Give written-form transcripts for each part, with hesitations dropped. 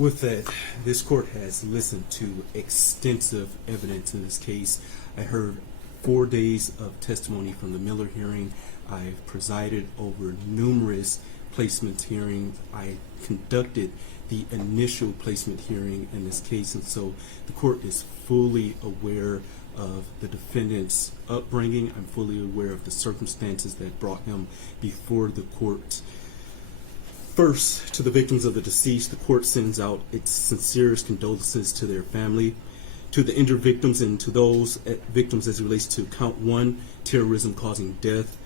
With that, this court has listened to extensive evidence in this case. I heard 4 days of testimony from the Miller hearing. I've presided over numerous placement hearings. I conducted the initial placement hearing in this case, and so the court is fully aware of the defendant's upbringing. I'm fully aware of the circumstances that brought him before the court. First, to the victims of the deceased, the court sends out its sincerest condolences to their family. To the injured victims and to those victims as it relates to count 1, terrorism causing death,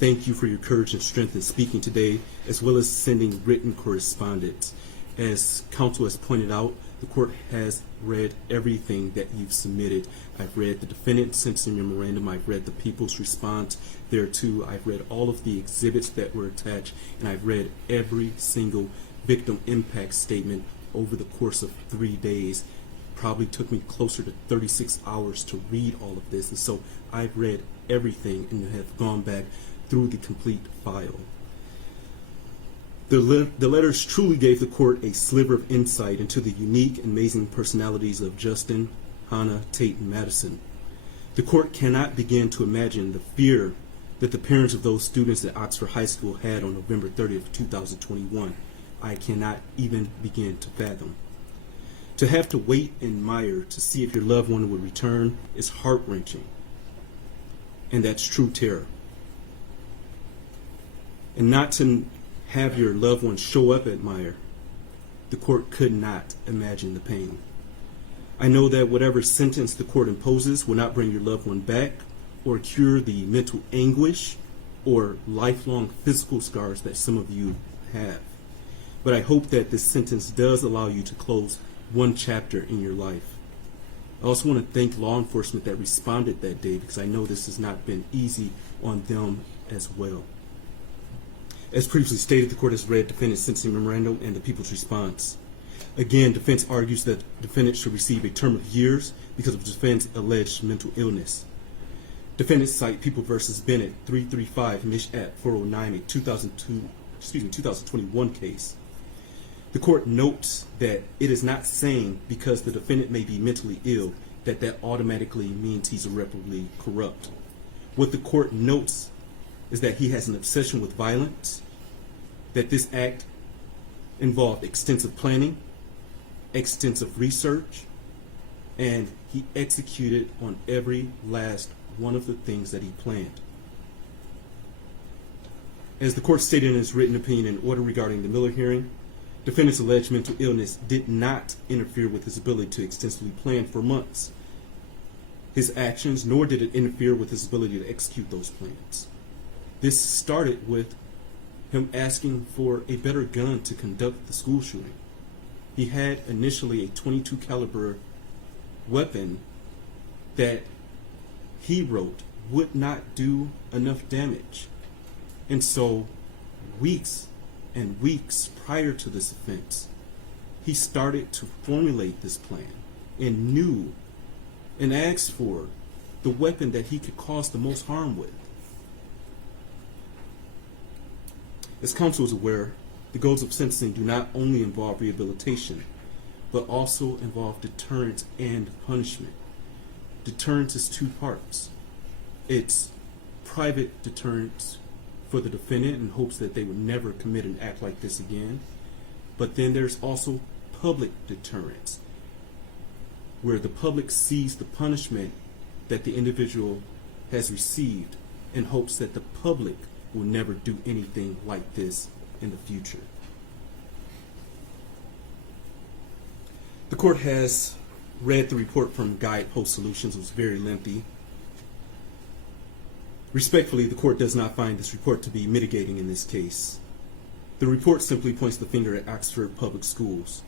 thank you for your courage and strength in speaking today, as well as sending written correspondence. As counsel has pointed out, the court has read everything that you've submitted. I've read the defendant's sentencing memorandum. I've read the people's response thereto. I've read all of the exhibits that were attached, and I've read every single victim impact statement over the course of 3 days. Probably took me closer to 36 hours to read all of this, and so I've read everything and have gone back through the complete file. The letters truly gave the court a sliver of insight into the unique and amazing personalities of Justin, Hannah, Tate, and Madison. The court cannot begin to imagine the fear that the parents of those students at Oxford High School had on November 30th, 2021. I cannot even begin to fathom. To have to wait in mire to see if your loved one would return is heart-wrenching, and that's true terror. And not to have your loved one show up at mire, the court could not imagine the pain. I know that whatever sentence the court imposes will not bring your loved one back or cure the mental anguish or lifelong physical scars that some of you have. But I hope that this sentence does allow you to close one chapter in your life. I also want to thank law enforcement that responded that day, because I know this has not been easy on them as well. As previously stated, the court has read defendant's sentencing memorandum and the people's response. Again, defense argues that the defendant should receive a term of years because of the defendant's alleged mental illness. Defendants cite People v. Bennett 335 Mich. at 409, a 2021 case. The court notes that it is not saying because the defendant may be mentally ill that automatically means he's irreparably corrupt. What the court notes is that he has an obsession with violence, that this act involved extensive planning, extensive research, and he executed on every last one of the things that he planned. As the court stated in its written opinion and order regarding the Miller hearing, defendant's alleged mental illness did not interfere with his ability to extensively plan for months his actions, nor did it interfere with his ability to execute those plans. This started with him asking for a better gun to conduct the school shooting. He had initially a .22 caliber weapon that he wrote would not do enough damage. And so weeks and weeks prior to this offense, he started to formulate this plan and knew and asked for the weapon that he could cause the most harm with. As counsel is aware, the goals of sentencing do not only involve rehabilitation, but also involve deterrence and punishment. Deterrence is 2 parts. It's private deterrence for the defendant in hopes that they would never commit an act like this again. But then there's also public deterrence, where the public sees the punishment that the individual has received in hopes that the public will never do anything like this in the future. The court has read the report from Guidepost Solutions. It was very lengthy. Respectfully, the court does not find this report to be mitigating in this case. The report simply points the finger at Oxford Public Schools.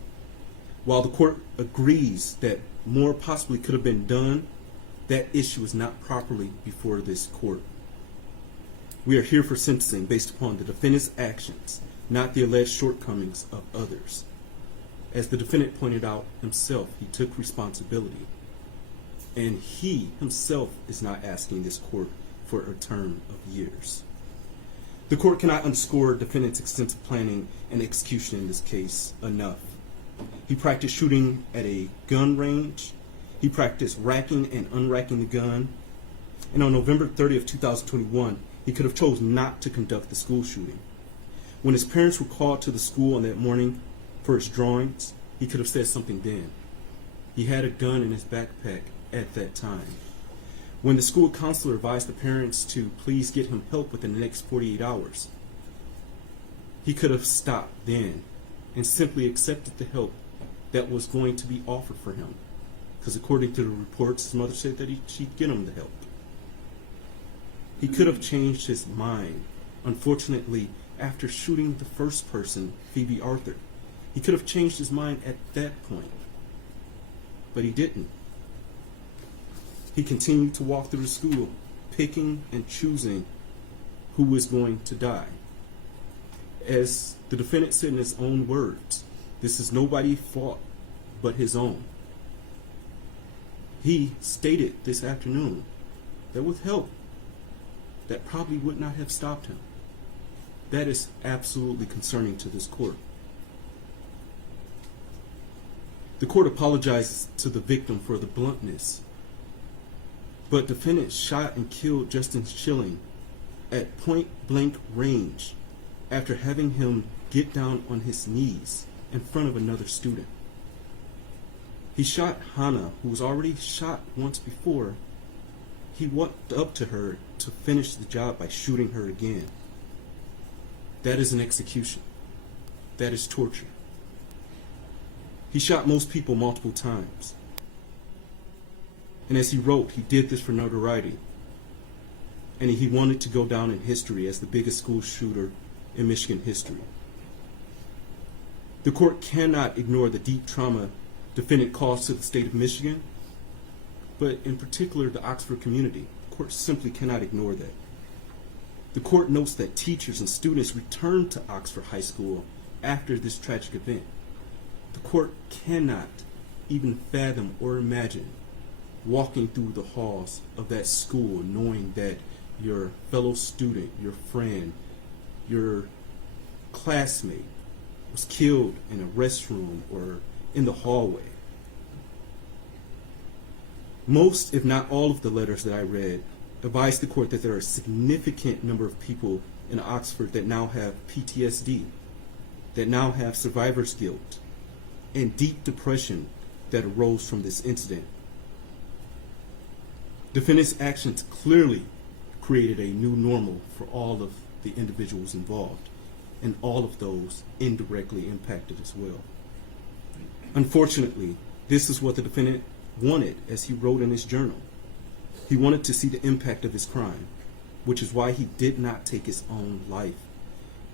While the court agrees that more possibly could have been done, that issue is not properly before this court. We are here for sentencing based upon the defendant's actions, not the alleged shortcomings of others. As the defendant pointed out himself, he took responsibility. And he himself is not asking this court for a term of years. The court cannot underscore defendant's extensive planning and execution in this case enough. He practiced shooting at a gun range. He practiced racking and unracking the gun. And on November 30th, 2021, he could have chosen not to conduct the school shooting. When his parents were called to the school on that morning for his drawings, he could have said something then. He had a gun in his backpack at that time. When the school counselor advised the parents to please get him help within the next 48 hours, he could have stopped then and simply accepted the help that was going to be offered for him. Because according to the reports, his mother said that she'd get him the help. He could have changed his mind. Unfortunately, after shooting the first person, Phoebe Arthur, he could have changed his mind at that point. But he didn't. He continued to walk through the school, picking and choosing who was going to die. As the defendant said in his own words, this is nobody's fault but his own. He stated this afternoon that with help, that probably would not have stopped him. That is absolutely concerning to this court. The court apologizes to the victim for the bluntness, but defendant shot and killed Justin Schilling at point blank range after having him get down on his knees in front of another student. He shot Hannah, who was already shot once before. He walked up to her to finish the job by shooting her again. That is an execution. That is torture. He shot most people multiple times. And as he wrote, he did this for notoriety. And he wanted to go down in history as the biggest school shooter in Michigan history. The court cannot ignore the deep trauma defendant caused to the state of Michigan, but in particular the Oxford community. The court simply cannot ignore that. The court notes that teachers and students returned to Oxford High School after this tragic event. The court cannot even fathom or imagine walking through the halls of that school knowing that your fellow student, your friend, your classmate was killed in a restroom or in the hallway. Most, if not all, of the letters that I read advised the court that there are a significant number of people in Oxford that now have PTSD, that now have survivor's guilt, and deep depression that arose from this incident. Defendant's actions clearly created a new normal for all of the individuals involved, and all of those indirectly impacted as well. Unfortunately, this is what the defendant wanted, as he wrote in his journal. He wanted to see the impact of his crime, which is why he did not take his own life.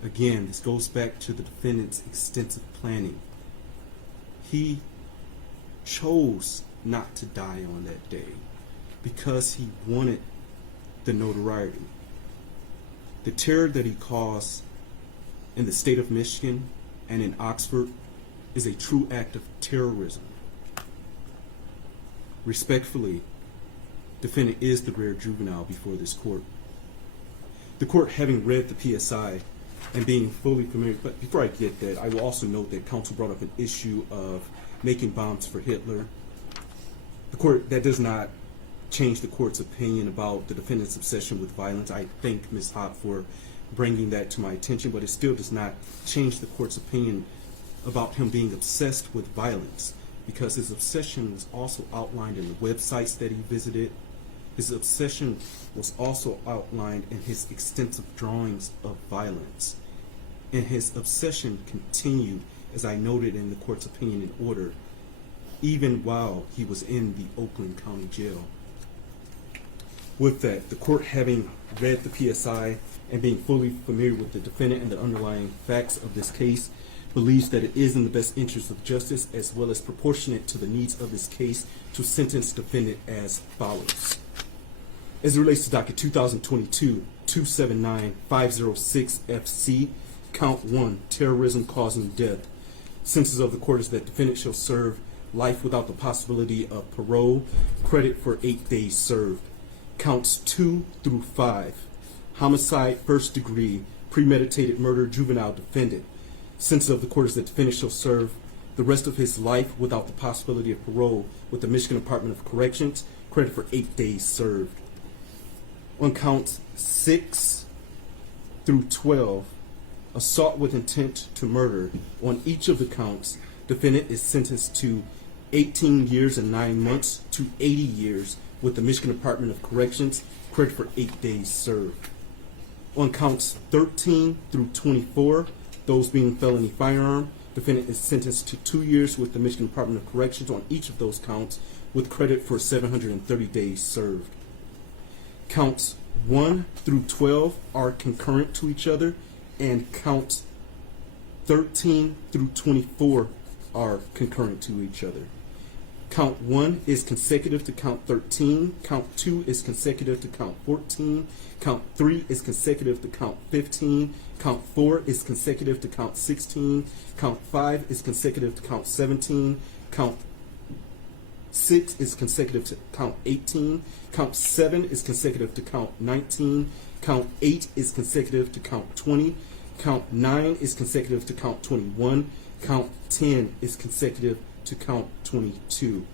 Again, this goes back to the defendant's extensive planning. He chose not to die on that day because he wanted the notoriety. The terror that he caused in the state of Michigan and in Oxford is a true act of terrorism. Respectfully, defendant is the rare juvenile before this court. The court, having read the PSI and being fully familiar, but before I get that, I will also note that counsel brought up an issue of making bombs for Hitler. The court, that does not change the court's opinion about the defendant's obsession with violence. I thank Ms. Hott for bringing that to my attention, but it still does not change the court's opinion about him being obsessed with violence, because his obsession was also outlined in the websites that he visited. His obsession was also outlined in his extensive drawings of violence. And his obsession continued, as I noted in the court's opinion and order, even while he was in the Oakland County Jail. With that, the court, having read the PSI and being fully familiar with the defendant and the underlying facts of this case, believes that it is in the best interest of justice as well as proportionate to the needs of this case to sentence defendant as follows. As it relates to docket 2022-279-506 FC, count 1, terrorism causing death. Sentence of the court is that defendant shall serve life without the possibility of parole, credit for 8 days served. Counts 2 through 5, homicide, first degree, premeditated murder, juvenile defendant. Sentence of the court is that defendant shall serve the rest of his life without the possibility of parole with the Michigan Department of Corrections, credit for 8 days served. On counts 6 through 12, assault with intent to murder. On each of the counts, defendant is sentenced to 18 years and 9 months to 80 years with the Michigan Department of Corrections, credit for 8 days served. On counts 13 through 24, those being felony firearm, defendant is sentenced to 2 years with the Michigan Department of Corrections on each of those counts with credit for 730 days served. Counts 1 through 12 are concurrent to each other, and counts 13 through 24 are concurrent to each other. Count 1 is consecutive to count 13, count 2 is consecutive to count 14, count 3 is consecutive to count 15, count 4 is consecutive to count 16, count 5 is consecutive to count 17, count 6 is consecutive to count 18, count 7 is consecutive to count 19, count 8 is consecutive to count 20, count 9 is consecutive to count 21, count 10 is consecutive to count 22.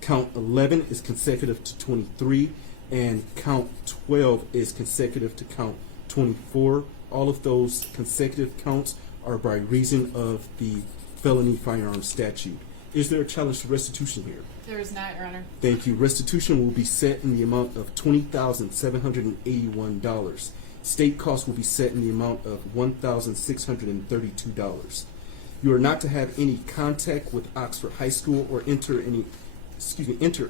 Count 11 is consecutive to 23, and count 12 is consecutive to count 24. All of those consecutive counts are by reason of the felony firearm statute. Is there a challenge to restitution here? There is not, Your Honor. Thank you. Restitution will be set in the amount of $20,781. State costs will be set in the amount of $1,632. You are not to have any contact with Oxford High School or enter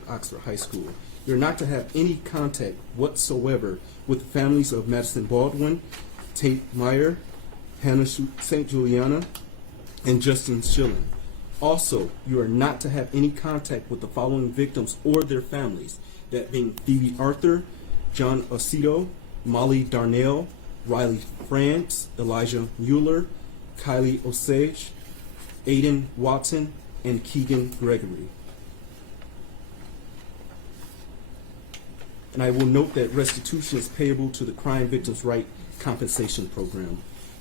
Oxford High School. You're not to have any contact whatsoever with the families of Madison Baldwin, Tate Meyer, Hannah St. Juliana, and Justin Schilling. Also, you are not to have any contact with the following victims or their families, that being Phoebe Arthur, John Osito, Molly Darnell, Riley France, Elijah Mueller, Kylie Osage, Aiden Watson, and Keegan Gregory. And I will note that restitution is payable to the Crime Victims' Right Compensation Program.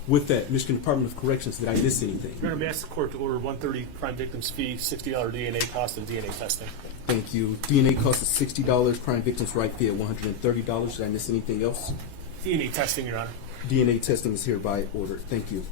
With that, Michigan Department of Corrections, did I miss anything? Your Honor, may I ask the court to order 130 crime victims fee, $60 DNA cost, and DNA testing? Thank you. DNA cost is $60, Crime Victims' Right fee at $130. Did I miss anything else? DNA testing, Your Honor. DNA testing is hereby ordered. Thank you.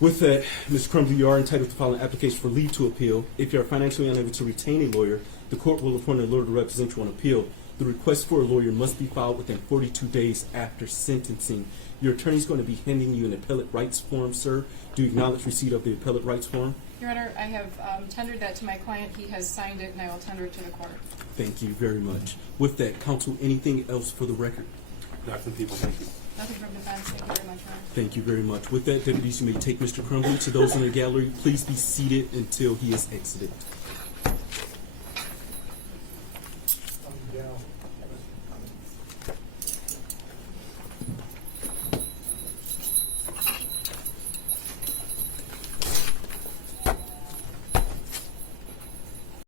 With that, Mr. Crumbley, you are entitled to file an application for leave to appeal. If you are financially unable to retain a lawyer, the court will appoint a lawyer to represent you on appeal. The request for a lawyer must be filed within 42 days after sentencing. Your attorney is going to be handing you an appellate rights form, sir. Do you acknowledge receipt of the appellate rights form? Your Honor, I have tendered that to my client. He has signed it, and I will tender it to the court. Thank you very much. With that, counsel, anything else for the record? Not from people, thank you. Nothing from defense. Thank you very much, Your Honor. Thank you very much. With that, deputies, you may take Mr. Crumbley. To those in the gallery, please be seated until he is exited.